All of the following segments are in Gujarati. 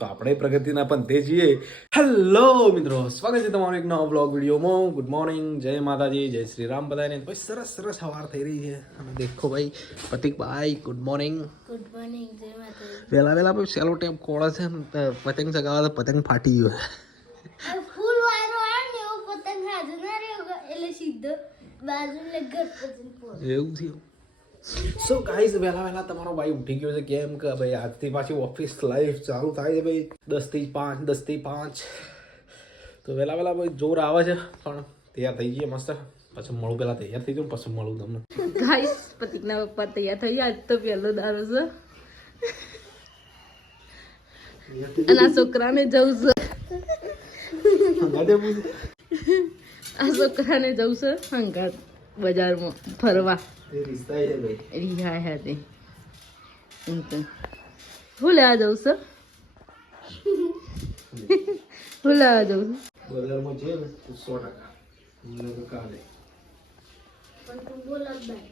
તો આપણે પ્રગતિના પંથે છીએ. હેલો મિત્રો, સ્વાગત છે તમારું એક નવા બ્લોગ વિડીયોમાં. ગુડ મોર્નિંગ, જય માતાજી, જય શ્રી રામ બધાને. ભાઈ સરસ સરસ સવાર થઈ રહી છે અને દેખો ભાઈ પ્રતિકભાઈ ગુડ મોર્નિંગ. ગુડ મોર્નિંગ, જય માતાજી. વહેલા વહેલા ભાઈ સેલો ટેપ કોળે છે, પતંગ ચગાવવા તો પતંગ ફાટી ગયો. ફૂલ વાયરો આવે ને એવો પતંગ હાજર ના રહ્યો એટલે સીધો બાજુ ઘર પતંગ પોર એવું થયું. સો ગાઈઝ, વહેલા વહેલા તમારો ભાઈ ઉઠી ગયો છે. કેમ કે ભાઈ આજથી પાછી ઓફિસ લાઈફ ચાલુ થાય છે ભાઈ 10 થી 5. તો વહેલા વહેલા ભાઈ જોર આવે છે, પણ તૈયાર થઈ જઈએ મસ્ત. પછી મળું, પહેલા તૈયાર થઈ જાઉં પછી મળું તમને. ગાઈસ, પ્રતિકના પપ્પા તૈયાર થઈ ગયા. આજ તો પહેલો દારો છે અને આ છોકરાને જવું છે. આ છોકરાને જવું છે હંગાત બજારમાં ફરવા. રિહાય હતી હું લેવા જવું છે? હું લેવા જવું છે? બજારમાં છે ને 100%. કાલે પણ તું બોલ ભાઈ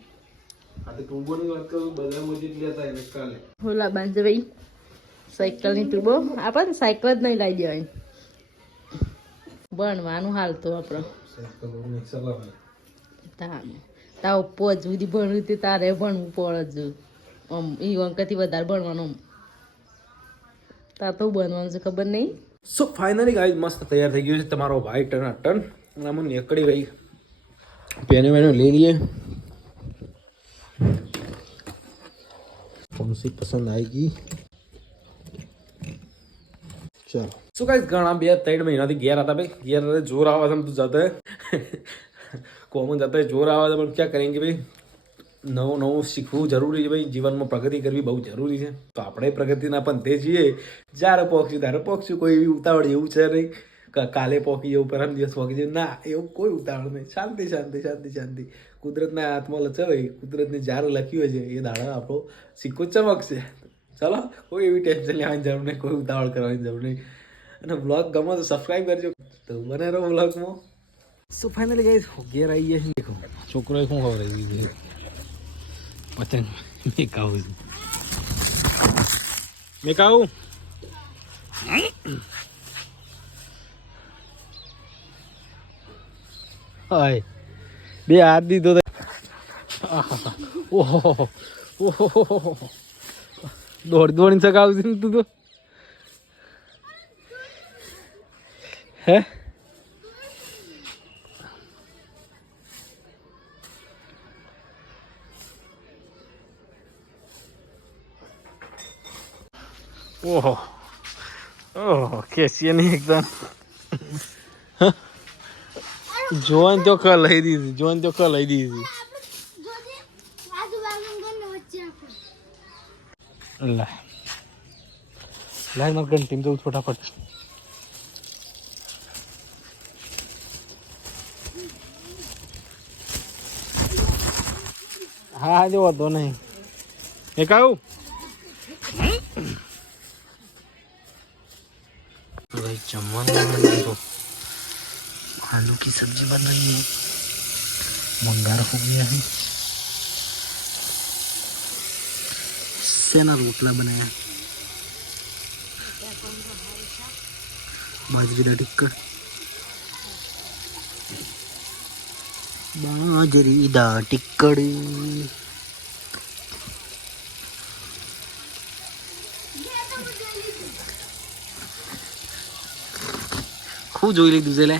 આ તો ટૂંબોની વાત કરું, બજારમાં જેટલી હતા એને કાલે હોલા બાંધે ભાઈ સાયકલની ટ્યુબો. આપણને સાયકલ જ નહીં લાવી દેવાય. ભણવાનું હાલ તો આપણે તાવ પોચ સુધી ભણવું તે તારે ભણવું પડે જ. આમ એ અંકથી વધારે ભણવાનું. તાર તો બનવાનું છે ખબર નહીં. સો ફાઇનલી ગાઈઝ મસ્ત તૈયાર થઈ ગયું છે તમારો ભાઈ ટન. અને આમ નીકળી ભાઈ પેને મેને લઈ લઈએ. कौन सी पसंद आएगी? चलो. સો ગાઈઝ, ઘણા 2-3 મહિનાથી ઘેર હતા ભાઈ. ઘેર જોર આવે છે, તું જતા કોમન જતા જોર આવે છે, પણ ક્યાં કરેંગે ભાઈ. નવું શીખવું જરૂરી છે ભાઈ. જીવનમાં પ્રગતિ કરવી બહુ જરૂરી છે. તો આપણે પ્રગતિના પંથે છીએ. જ્યારે પહોંચ્યું ત્યારે પહોંચ્યું. કોઈ એવી ઉતાવળ એવું છે નહીં કાલે પહોંચી જવું, પરમ દિવસ પહોંચી જવું. ના, એવું કોઈ ઉતાવળ નહીં. શાંતિ. કુદરતના હાથમાં લચે ભાઈ. કુદરતને જ્યારે લખ્યું છે એ દાડા આપણો સિક્કો ચમકશે. ચાલો, કોઈ એવી ટેન્શન લેવાની જરૂર નહીં, કોઈ ઉતાવળ કરવાની જરૂર નહીં. અને બ્લોગ ગમે તો સબસ્ક્રાઈબ કરજો. તો બને રહો બ્લોગમાં. સો ફાઇનલી ગાઈઝ ઘેર આવી ગયા છે. દેખો છોકરોએ શું ખબર છે પતંગ મેકાવું હાય બે હાથ દીધો. ઓહો દોડી ચગાવશે ને તું તો. હે ઓહો કેસીએ નહીં એકદમ. જોન તો ક લઈ દીધી. લાય માર ઘંટી જવું ફટાફટ. હા જો વાંધો નહીં. એક આવું भाई जमवान को आलू की सब्जी बन रही है. मंगार हो गया है. सेना रोटला बनाया. बाजरी टिक्कर. बाजरी दा टिक्कर. खूब જોઈ લીધું છે લે.